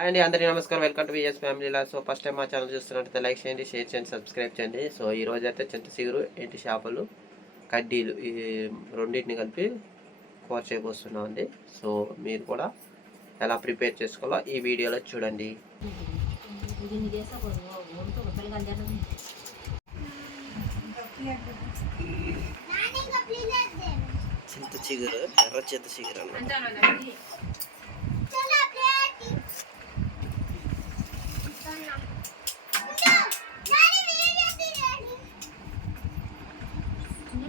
అండి అందరికీ నమస్కారం. వెల్కమ్ టు విఎస్ ఫ్యామిలీలా సో ఫస్ట్ టైం మా ఛానల్ చూస్తున్నట్టు లైక్ చేయండి షేర్ చేయండి సబ్స్క్రైబ్ చేయండి. సో ఈ రోజు అయితే చింత సిగురు ఏంటి చేపలు కడ్డీలు ఈ రెండింటిని కలిపి కూర చేయబోస్తున్నాం అండి. సో మీరు కూడా ఎలా ప్రిపేర్ చేసుకోవాలో ఈ వీడియోలో చూడండి. చింత చిగురు ఎర్ర చింత చిగురు అన్నమాట.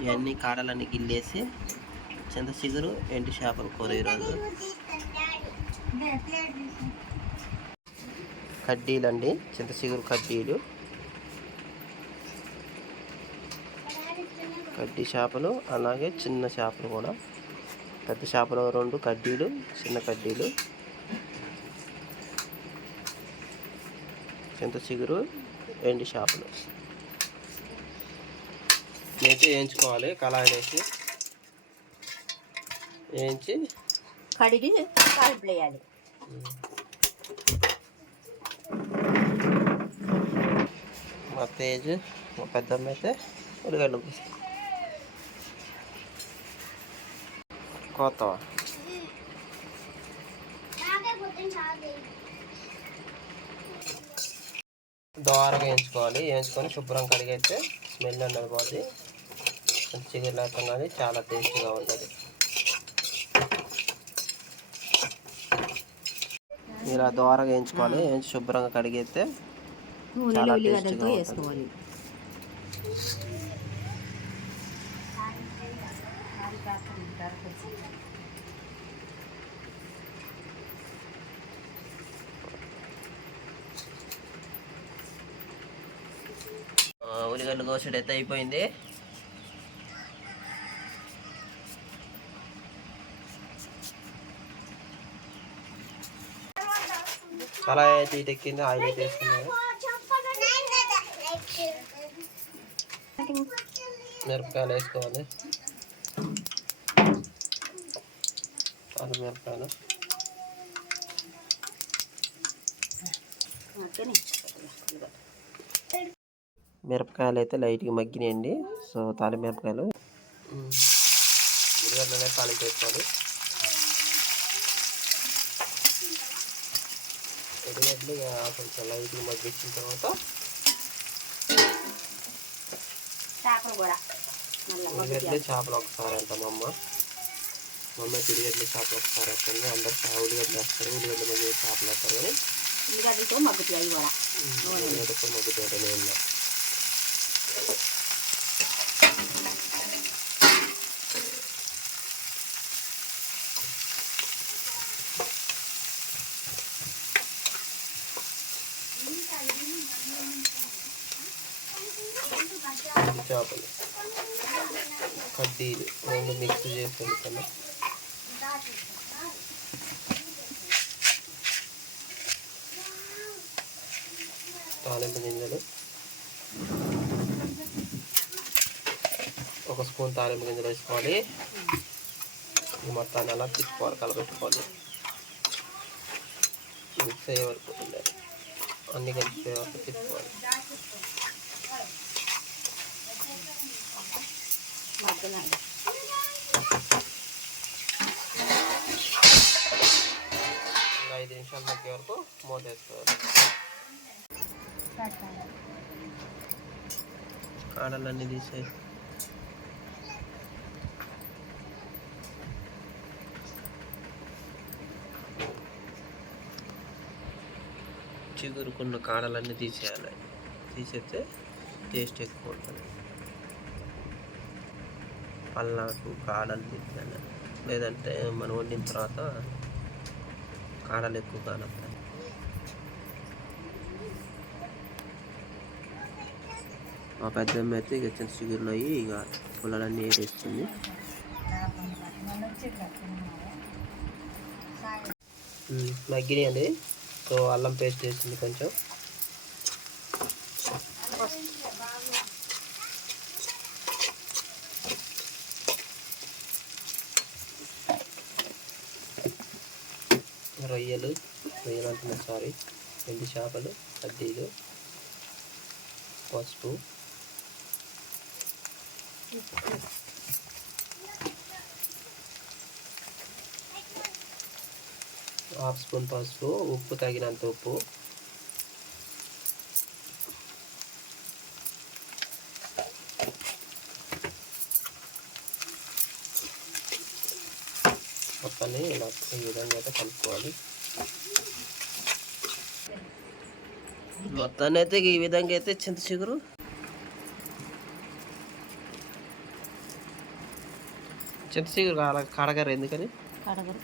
ఇవన్నీ కాడలన్నీ గిల్లేసి చింత చిగురు ఎంటి చేపలు కూర ఈరోజు. కడ్డీలు అండి చింత చిగురు కడ్డీలు. కడ్డీ చేపలు అలాగే చిన్న చేపలు కూడా. పెద్ద చేపలు రెండు కడ్డీలు చిన్న కడ్డీలు. చింత చిగురు ఎండి చేపలు. నేతి వేయించుకోవాలి కళాయి వేసి. వేయించి కడిగి కాల్పులు వేయాలి. మా తేజ్ మా పెద్దమ్మ అయితే ఉల్లిగడ్డలు కోసి దోరగా వేయించుకోవాలి. వేయించుకొని శుభ్రం కడిగైతే స్మెల్ అన్నది పోతుంది లేకపోతే కానీ చాలా టేస్టీగా ఉంటుంది. ఇలా దోరగా వేయించుకోవాలి. వేయించి శుభ్రంగా కడిగైతే చాలా టేస్టీగా ఉంటుంది. వేసుకోవాలి. ఆ, ఉల్లిగడ్డలు కోసడు అయితే అయిపోయింది. చాలా అయితే ఇటు ఎక్కింది ఆయిల్ అయితే వేసుకున్నాను మిరపకాయలు వేసుకోవాలి. చాలు మిరపకాయలు. ఓకేనే. మిరపకాయలు అయితే లైట్గా మగ్గినాయండి. సో తాలి మిరపకాయలు. ఉల్లిగడ్డలనే ఉల్లిగడ్డలు ఇక కొంచెం లైట్గా మగ్గించిన తర్వాత ఉల్లిగడ్డలు చేపలు ఒకసారి అంట మా అమ్మ. మా అమ్మ ఉల్లిగడ్డలు చేపలు ఒకసారి వేస్తుంది అందరు ఉల్లిగడ్డలు వేస్తారు. ఉల్లిగడ్డ మధ్య చేపలు వేస్తారు కానీ ఉల్లిగడ్డలతో మగ్గుతాయి కూడా. ఉల్లిగడ్డతో మగ్గుతాయి నేను చేపలు. కడ్డీలు. రెండు మిక్స్ చేసి కదా. తాలింపు గింజలు. ఒక స్పూన్ తాలింపు గింజలు వేసుకోవాలి ఈ మొత్తాన్ని అలా తిప్పుకోవాలి కలపెట్టుకోవాలి మిక్స్ అయ్యే వరకు ఉండాలి అన్ని కలిపే వరకు తిప్పుకోవాలి మగ్గునాయి ఇంకా ఐదు నిమిషాలు మగ్గే వరకు మూత వేసుకోవాలి కాడలన్నీ తీసేయి చిగురుకున్న కాడలన్నీ తీసేయాలి. తీసేస్తే టేస్ట్ ఎక్కువ ఉంటుంది. పల్లాకు కాడలు తీసేయాలి లేదంటే మనం వండిన తర్వాత కాడలు ఎక్కువ కానొస్తాయి మా పెద్దమ్మ అయితే ఇక చిన్న చిగురులో అయ్యి ఇక పొలాలన్నీ ఏరేస్తుంది. మగ్గినాయి అండి సో అల్లం పేస్ట్ వేసింది కొంచెం. రొయ్యలు రొయ్యలంటున్నా సారీ రెండు చేపలు కడ్డీలు పసుపు. హాఫ్ స్పూన్ పసుపు ఉప్పు తగినంత ఉప్పు. మొత్తాన్ని ఇలా ఈ విధంగా అయితే కలుపుకోవాలి. మొత్తాన్ని అయితే ఈ విధంగా అయితే చింత చిగురు. చింత చిగురు కాడ ఎందుకని? కడగరు.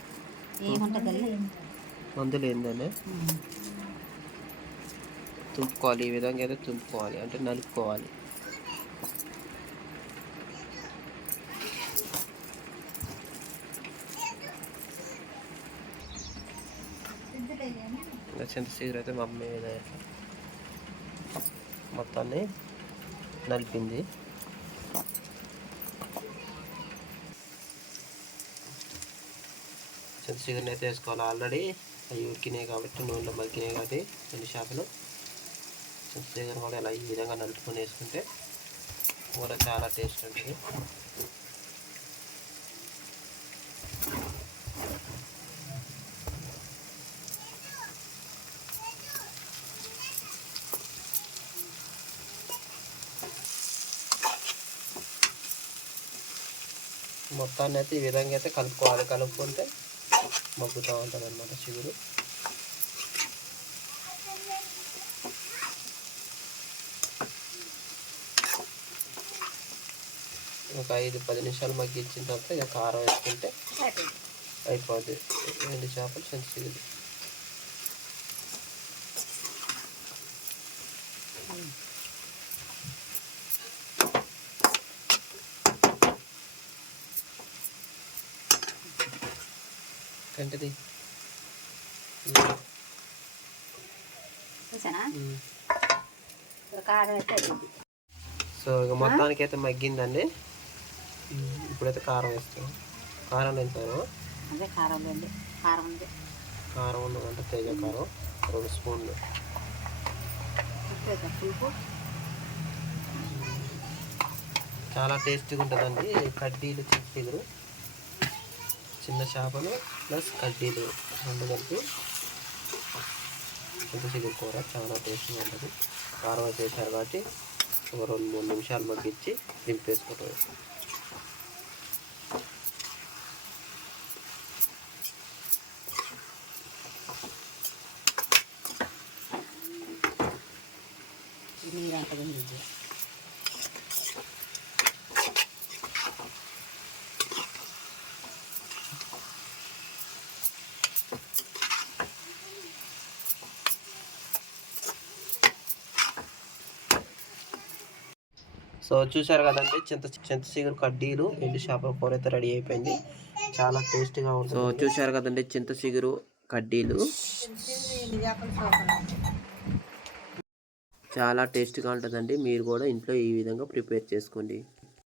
ఏమంటే మందులు ఏందనే? తుంపుకోవాలి ఈ విధంగా అయితే తుంపుకోవాలి అంటే నలుపుకోవాలి. ఇంకా చింత చిగురు అయితే మా అమ్మ మీద మొత్తాన్ని నలిపింది. చింత అయితే వేసుకోవాలి ఆల్రెడీ. అవి ఉరికినాయి కాబట్టి నూనెలో మగ్గినాయి కాబట్టి ఎండు చేపలు. చింత కూడా ఇలా ఈ విధంగా నలుపుకొని వేసుకుంటే కూర చాలా టేస్ట్ ఉంటుంది. మొత్తాన్ని అయితే ఈ విధంగా అయితే కలుపుకోవాలి. కలుపుకుంటే మగ్గుతూ ఉంటుంది అనమాట చిగురు. ఒక ఐదు పది నిమిషాలు మగ్గించిన తర్వాత ఇక కారం వేసుకుంటే అయిపోద్ది. ఎండు చేపలు చింత చిగురు. అయిపోయింది. సో ఇక మొత్తానికి అయితే మగ్గిందండి ఇప్పుడైతే కారం వేస్తాం కారం వేస్తాను అదే కారం ఉంది. కారం ఉంది. కారం ఉన్నదంటే తేజ కారం రెండు స్పూన్లు. చాలా టేస్టీగా ఉంటుందండి. కడ్డీలు చిక్కుడు చిన్న చేపలు ప్లస్ కడ్డీలు రెండు కలిపి. చింత కూర చాలా టేస్ట్గా ఉంటుంది. కారం చేశారు వేసారు కాబట్టి ఒక రెండు మూడు నిమిషాలు మగ్గించి దింపేసుకోవటం నీరు అంతగా ఉంది ఇది. సో చూసారు కదండి చింత చింత చిగురు కడ్డీలు ఎండు చేపల కూర అయితే రెడీ అయిపోయింది. చాలా టేస్టీగా ఉంటుంది. సో చూసారు కదండి చింత చిగురు కడ్డీలు. చాలా టేస్ట్గా ఉంటుందండి. మీరు కూడా ఇంట్లో ఈ విధంగా ప్రిపేర్ చేసుకోండి.